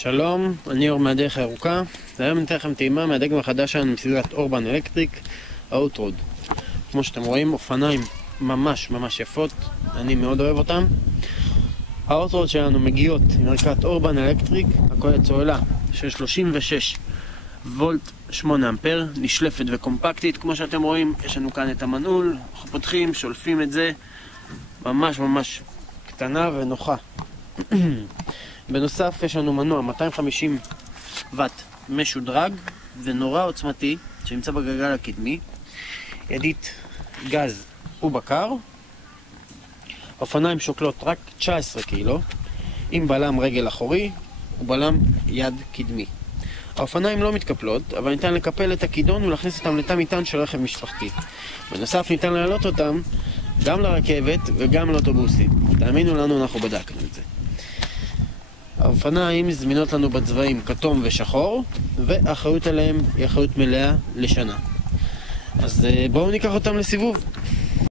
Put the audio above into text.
שלום, אני אור מהדרך הירוקה. היום ניתן לכם טעימה מהדגם החדש שלנו מסדרת אורבן אלקטריק, האוטרוד. כמו שאתם רואים, אופניים ממש יפות, אני מאוד אוהב אותם. האוטרוד שלנו מגיעות עם ערכת אורבן אלקטריק, הכוללת סוללה של 36 וולט 8 אמפר, נשלפת וקומפקטית. כמו שאתם רואים, יש לנו כאן את המנעול, אנחנו פותחים, שולפים את זה, ממש קטנה ונוחה. בנוסף יש לנו מנוע 250 וואט משודרג ונורא עוצמתי שנמצא בגלגל הקדמי, ידית גז ובקר. אופניים שוקלות רק 19 קילו עם בלם רגל אחורי ובלם יד קדמי. האופניים לא מתקפלות, אבל ניתן לקפל את הכידון ולהכניס אותם לתא מטען של רכב משפחתי. בנוסף ניתן להעלות אותם גם לרכבת וגם לאוטובוסים. תאמינו לנו, אנחנו בדקנו את זה. האופניים זמינות לנו בצבעים כתום ושחור, והאחריות עליהם היא אחריות מלאה לשנה. אז בואו ניקח אותם לסיבוב.